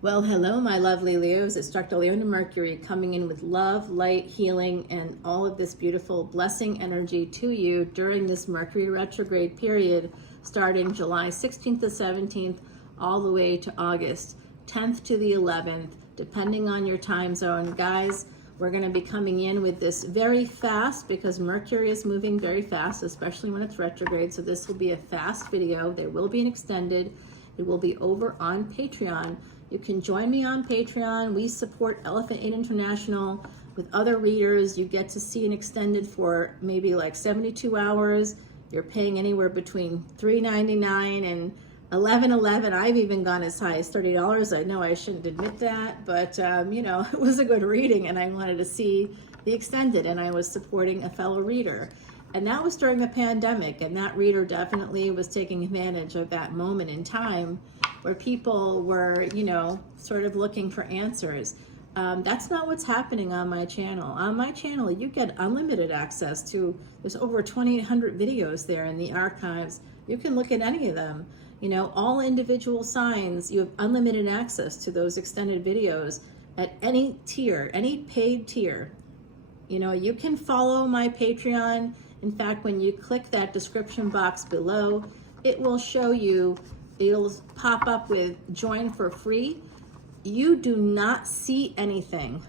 Well, hello, my lovely Leos. It's Dr. Leona Mercury coming in with love, light, healing, and all of this beautiful blessing energy to you during this Mercury retrograde period starting July 16th to 17th all the way to August 10th to the 11th, depending on your time zone. Guys, we're going to be coming in with this very fast because Mercury is moving very fast, especially when it's retrograde. So this will be a fast video. There will be an extended. It will be over on Patreon. You can join me on Patreon. We support Elephant 8 International with other readers. You get to see an extended for maybe like 72 hours. You're paying anywhere between $3.99 and $11.11. I've even gone as high as $30. I know I shouldn't admit that, but you know, it was a good reading and I wanted to see the extended and I was supporting a fellow reader. And that was during the pandemic, and that reader definitely was taking advantage of that moment in time where people were, you know, sort of looking for answers. That's not what's happening on my channel. On my channel, you get unlimited access to, there's over 2,800 videos there in the archives. You can look at any of them. You know, all individual signs, you have unlimited access to those extended videos at any tier, any paid tier. You know, you can follow my Patreon. In fact, when you click that description box below, it will show you, it'll pop up with join for free. You do not see anything.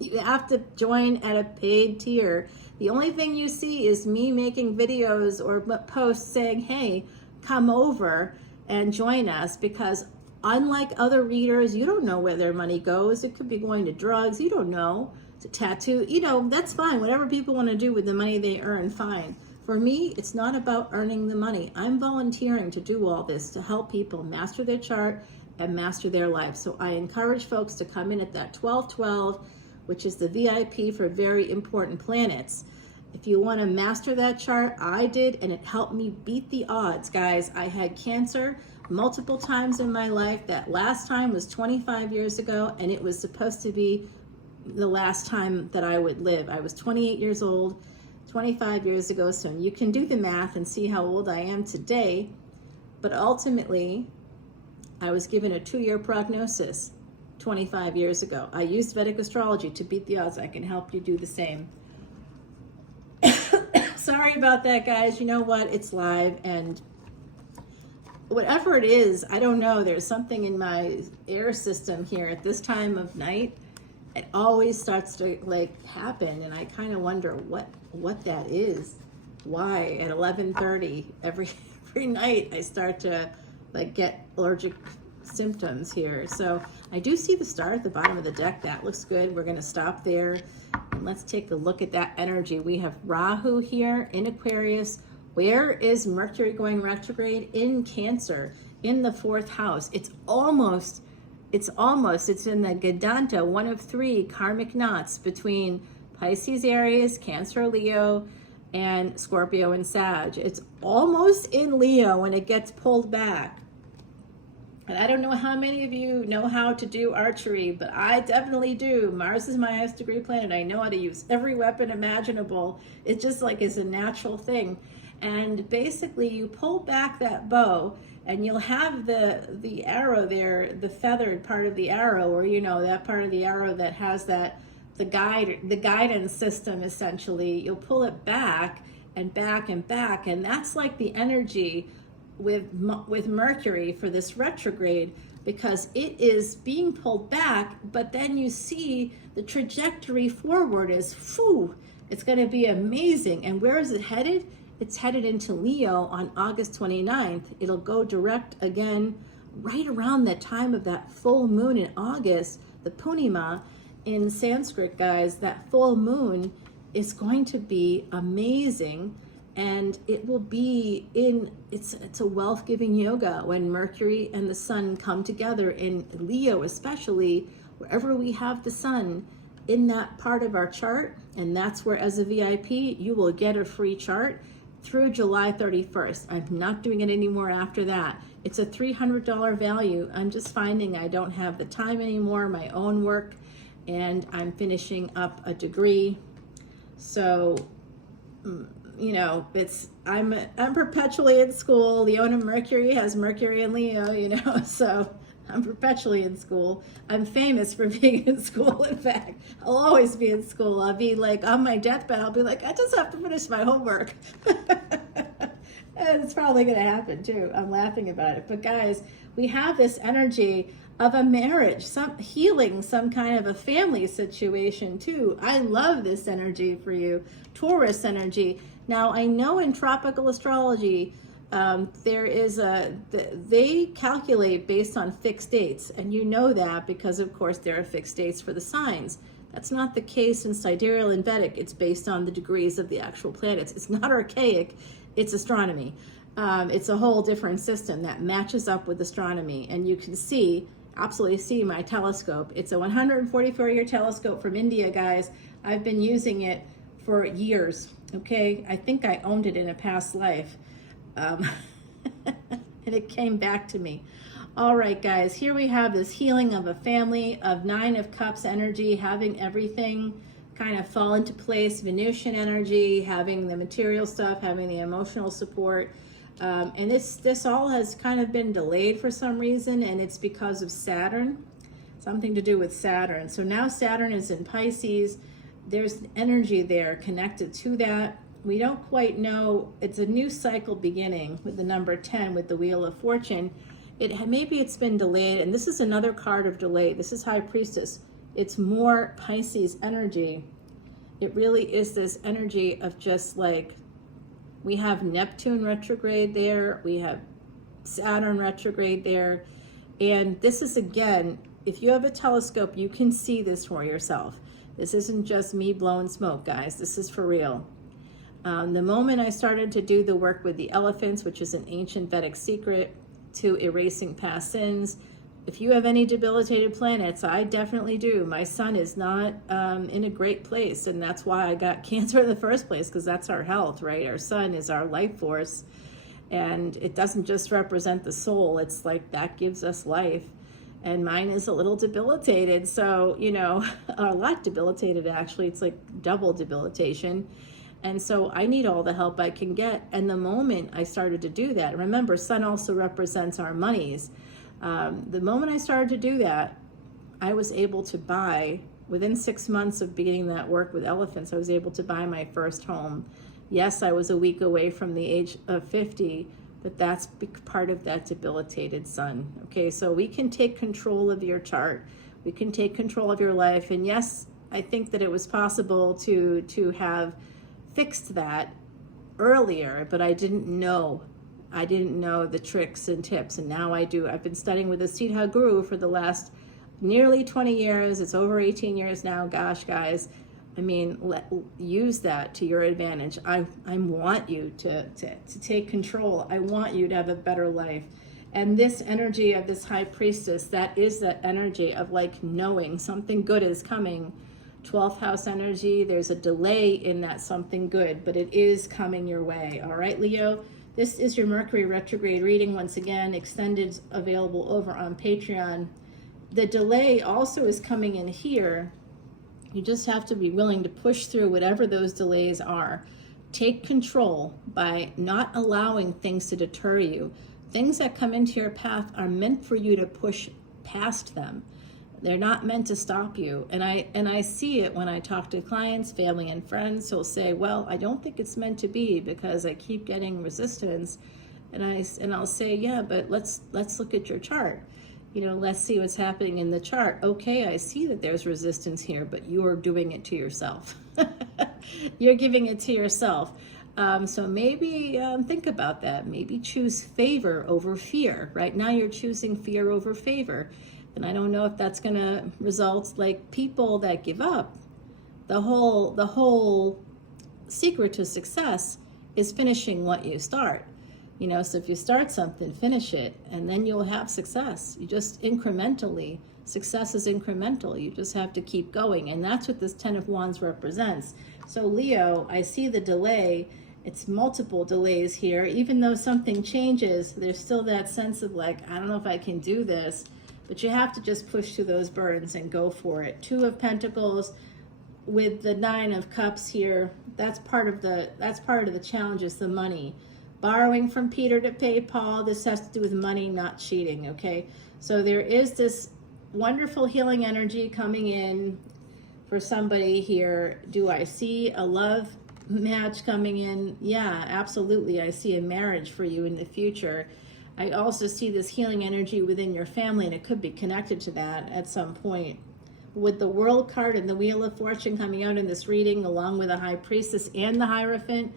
You have to join at a paid tier. The only thing you see is me making videos or posts saying, hey, come over and join us, because unlike other readers, you don't know where their money goes. It could be going to drugs, you don't know. A tattoo, you know, that's fine. Whatever people want to do with the money they earn, fine. For me, it's not about earning the money. I'm volunteering to do all this to help people master their chart and master their life. So I encourage folks to come in at that 1212, which is the VIP for very important planets. If you want to master that chart, I did, and it helped me beat the odds. Guys, I had cancer multiple times in my life. That last time was 25 years ago, and it was supposed to be the last time that I would live. I was 28 years old 25 years ago, so you can do the math and see how old I am today. But ultimately, I was given a 2-year prognosis 25 years ago. I used Vedic Astrology to beat the odds. I can help you do the same. Sorry about that, guys. You know what? It's live, and whatever it is, I don't know. There's something in my air system here at this time of night. It always starts to like happen, and I kind of wonder what that is. Why at 11:30 every night I start to like get allergic symptoms here. So I do see the star at the bottom of the deck. That looks good. We're going to stop there and let's take a look at that energy. We have Rahu here in Aquarius. Where is Mercury going retrograde? In Cancer, in the 4th house. It's in the Gadanta, one of 3 karmic knots between Pisces, Aries, Cancer, Leo, and Scorpio and Sag. It's almost in Leo when it gets pulled back. And I don't know how many of you know how to do archery, but I definitely do. Mars is my highest degree planet. I know how to use every weapon imaginable. It just like is a natural thing. And basically you pull back that bow, and you'll have the arrow there, the feathered part of the arrow, or you know, that part of the arrow that has that the guidance system essentially. You'll pull it back and back and back, and that's like the energy with Mercury for this retrograde, because it is being pulled back, but then you see the trajectory forward is it's going to be amazing. And where is it headed? It's headed into Leo on August 29th. It'll go direct again right around the time of that full moon in August, the Punima in Sanskrit, guys. That full moon is going to be amazing, and it will be it's a wealth-giving yoga when Mercury and the sun come together in Leo, especially wherever we have the sun in that part of our chart. And that's where, as a VIP, you will get a free chart through July 31st. I'm not doing it anymore after that. It's a $300 value. I'm just finding I don't have the time anymore, my own work, and I'm finishing up a degree. So, you know, I'm perpetually in school. Leona Mercury has Mercury and Leo, you know, so I'm perpetually in school. I'm famous for being in school, in fact. I'll always be in school. I'll be like, on my deathbed, I'll be like, I just have to finish my homework. And it's probably going to happen too. I'm laughing about it. But guys, we have this energy of a marriage, some healing, some kind of a family situation too. I love this energy for you. Taurus energy. Now, I know in tropical astrology, they calculate based on fixed dates, and you know that because of course there are fixed dates for the signs. That's not the case in sidereal and Vedic. It's based on the degrees of the actual planets. It's not archaic, it's astronomy. It's a whole different system that matches up with astronomy, and you can absolutely see my telescope. It's a 144-year telescope from India, guys. I've been using it for years, okay? I think I owned it in a past life. And it came back to me. All right, guys, here we have this healing of a family, of 9 of Cups energy, having everything kind of fall into place, Venusian energy, having the material stuff, having the emotional support. And this all has kind of been delayed for some reason, and it's because of Saturn, something to do with Saturn. So now Saturn is in Pisces. There's energy there connected to that. We don't quite know. It's a new cycle beginning with the number 10 with the Wheel of Fortune. Maybe it's been delayed, and this is another card of delay. This is High Priestess. It's more Pisces energy. It really is this energy of just like, we have Neptune retrograde there, we have Saturn retrograde there, and this is, again, if you have a telescope, you can see this for yourself. This isn't just me blowing smoke, guys. This is for real. The moment I started to do the work with the elephants, which is an ancient Vedic secret to erasing past sins, if you have any debilitated planets, I definitely do. My sun is not in a great place, and that's why I got cancer in the first place, because that's our health, right? Our sun is our life force, and it doesn't just represent the soul. It's like that gives us life, and mine is a little debilitated, so, you know, a lot debilitated, actually. It's like double debilitation. And so I need all the help I can get. And the moment I started to do that, remember, sun also represents our monies. The moment I started to do that, I was able to buy, within 6 months of beginning that work with elephants, I was able to buy my first home. Yes, I was a week away from the age of 50, but that's part of that debilitated sun. Okay, so we can take control of your chart. We can take control of your life. And yes, I think that it was possible to have fixed that earlier, but I didn't know the tricks and tips, and now I do. I've been studying with the Siddha Guru for the last nearly 20 years. It's over 18 years now. Gosh, guys, I mean, use that to your advantage. I want you to take control. I want you to have a better life. And this energy of this High Priestess, that is that energy of like knowing something good is coming. 12th house energy, there's a delay in that something good, but it is coming your way. All right, Leo, this is your Mercury retrograde reading. Once again, extended, available over on Patreon. The delay also is coming in here. You just have to be willing to push through whatever those delays are. Take control by not allowing things to deter you. Things that come into your path are meant for you to push past them. They're not meant to stop you. And I see it when I talk to clients, family, and friends who'll say, well, I don't think it's meant to be because I keep getting resistance. And I'll say, yeah, but let's look at your chart. You know, let's see what's happening in the chart. Okay, I see that there's resistance here, but you are doing it to yourself. You're giving it to yourself. So maybe think about that. Maybe choose favor over fear. Right now you're choosing fear over favor. And I don't know if that's going to result like people that give up. The whole secret to success is finishing what you start. You know, so if you start something, finish it, and then you'll have success. You just incrementally, success is incremental. You just have to keep going. And that's what this 10 of Wands represents. So Leo, I see the delay. It's multiple delays here. Even though something changes, there's still that sense of like, I don't know if I can do this. But you have to just push through those burdens and go for it. 2 of Pentacles with the 9 of Cups here. That's part of the challenge, is the money. borrowing from Peter to pay Paul. This has to do with money, not cheating, okay? So there is this wonderful healing energy coming in for somebody here. Do I see a love match coming in? Yeah, absolutely. I see a marriage for you in the future. I also see this healing energy within your family, and it could be connected to that at some point. With the World card and the Wheel of Fortune coming out in this reading, along with the High Priestess and the Hierophant,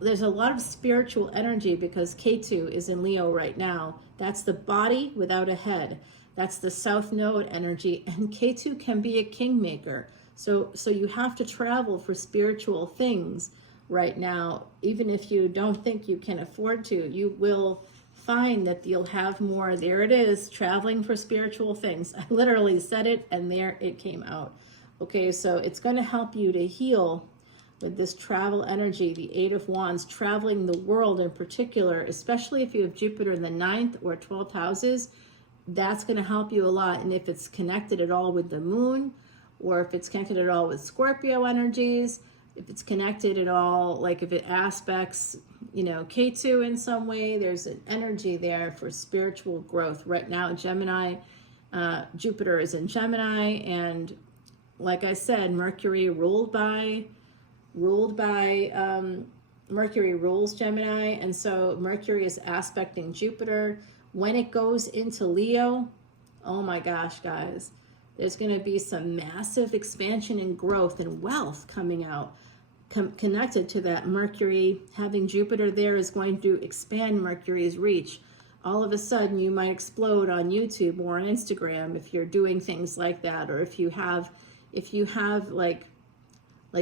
there's a lot of spiritual energy because K2 is in Leo right now. That's the body without a head. That's the South Node energy, and K2 can be a kingmaker. So you have to travel for spiritual things right now. Even if you don't think you can afford to, you will find that you'll have more. There it is, traveling for spiritual things. I literally said it and there it came out. Okay, so it's going to help you to heal with this travel energy, the Eight of Wands, traveling the world in particular, especially if you have Jupiter in the 9th or 12th houses. That's going to help you a lot. And if it's connected at all with the moon, or if it's connected at all with Scorpio energies, if it's connected at all, like if it aspects, K2 in some way, there's an energy there for spiritual growth. Right now, Gemini, Jupiter is in Gemini, and like I said, Mercury Mercury rules Gemini, and so Mercury is aspecting Jupiter. When it goes into Leo, oh my gosh, guys, there's going to be some massive expansion and growth and wealth coming out. Connected to that, Mercury having Jupiter there is going to expand Mercury's reach. All of a sudden you might explode on YouTube or on Instagram if you're doing things like that, or if you have like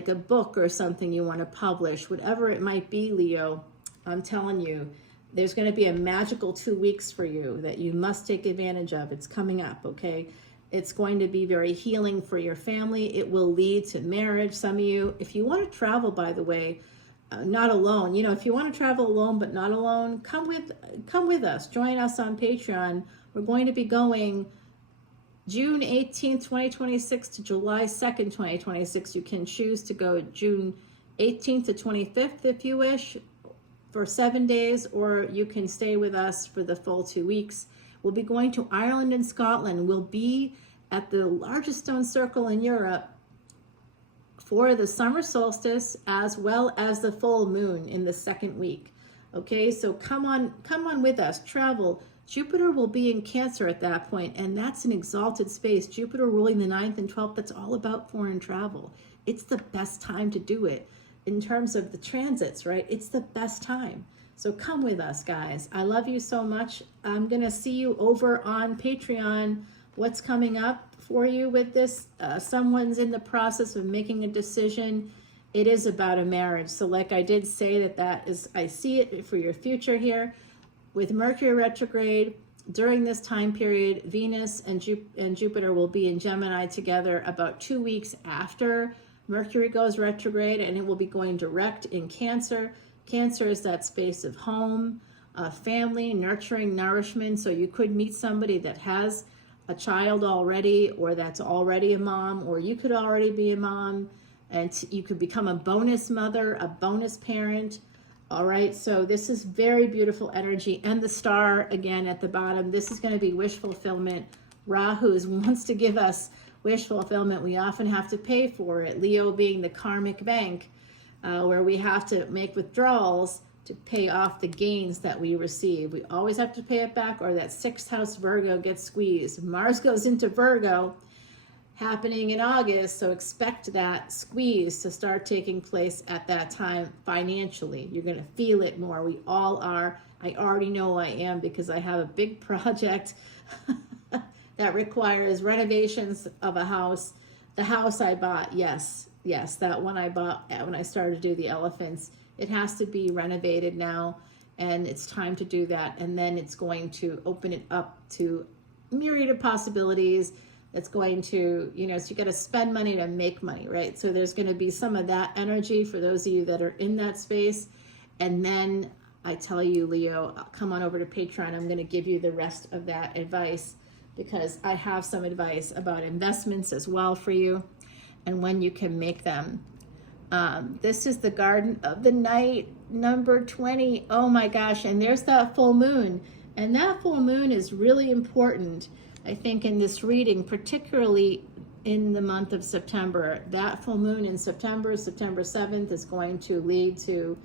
a book or something you want to publish, whatever it might be, Leo. I'm telling you, there's going to be a magical 2 weeks for you that you must take advantage of. It's coming up, okay? It's going to be very healing for your family. It will lead to marriage. Some of you, if you want to travel, by the way, not alone, if you want to travel alone but not alone, come with us. Join us on Patreon. We're going to be going June 18th, 2026 to July 2nd, 2026. You can choose to go June 18th to 25th if you wish for 7 days, or you can stay with us for the full 2 weeks. We'll be going to Ireland and Scotland. We'll be at the largest stone circle in Europe for the summer solstice as well as the full moon in the second week. Okay, so come on with us, travel. Jupiter will be in Cancer at that point, and that's an exalted space. Jupiter ruling the 9th and 12th, that's all about foreign travel. It's the best time to do it in terms of the transits, right? It's the best time. So come with us, guys. I love you so much. I'm going to see you over on Patreon. What's coming up for you with this? Someone's in the process of making a decision. It is about a marriage. So like I did say, that is, I see it for your future here. With Mercury retrograde, during this time period, Venus and Jupiter will be in Gemini together about 2 weeks after Mercury goes retrograde, and it will be going direct in Cancer. Cancer is that space of home, family, nurturing, nourishment. So you could meet somebody that has a child already, or that's already a mom, or you could already be a mom, and you could become a bonus mother, a bonus parent. All right, so this is very beautiful energy. And the star, again, at the bottom, this is going to be wish fulfillment. Rahu wants to give us wish fulfillment. We often have to pay for it. Leo being the karmic bank, where we have to make withdrawals to pay off the gains that we receive. We always have to pay it back, or that 6th house Virgo gets squeezed. Mars goes into Virgo happening in August, so expect that squeeze to start taking place at that time financially. You're going to feel it more. We all are. I already know I am, because I have a big project that requires renovations of a house. The house I bought, yes, that one I bought when I started to do the elephants, it has to be renovated now, and it's time to do that. And then it's going to open it up to myriad of possibilities. That's going to, so you got to spend money to make money, right? So there's going to be some of that energy for those of you that are in that space. And then I tell you, Leo, come on over to Patreon. I'm going to give you the rest of that advice, because I have some advice about investments as well for you and when you can make them. This is the Garden of the Night number 20. Oh my gosh, and there's that full moon. And that full moon is really important, I think, in this reading, particularly in the month of September. That full moon in September, September 7th, is going to lead to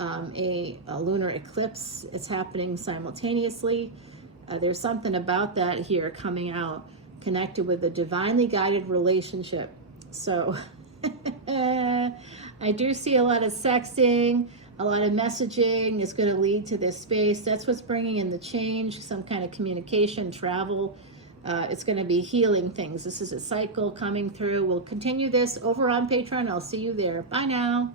a lunar eclipse. It's happening simultaneously. There's something about that here coming out, connected with a divinely guided relationship. So I do see a lot of sexting, a lot of messaging is going to lead to this space. That's what's bringing in the change, some kind of communication, travel. It's going to be healing things. This is a cycle coming through. We'll continue this over on Patreon. I'll see you there. Bye now.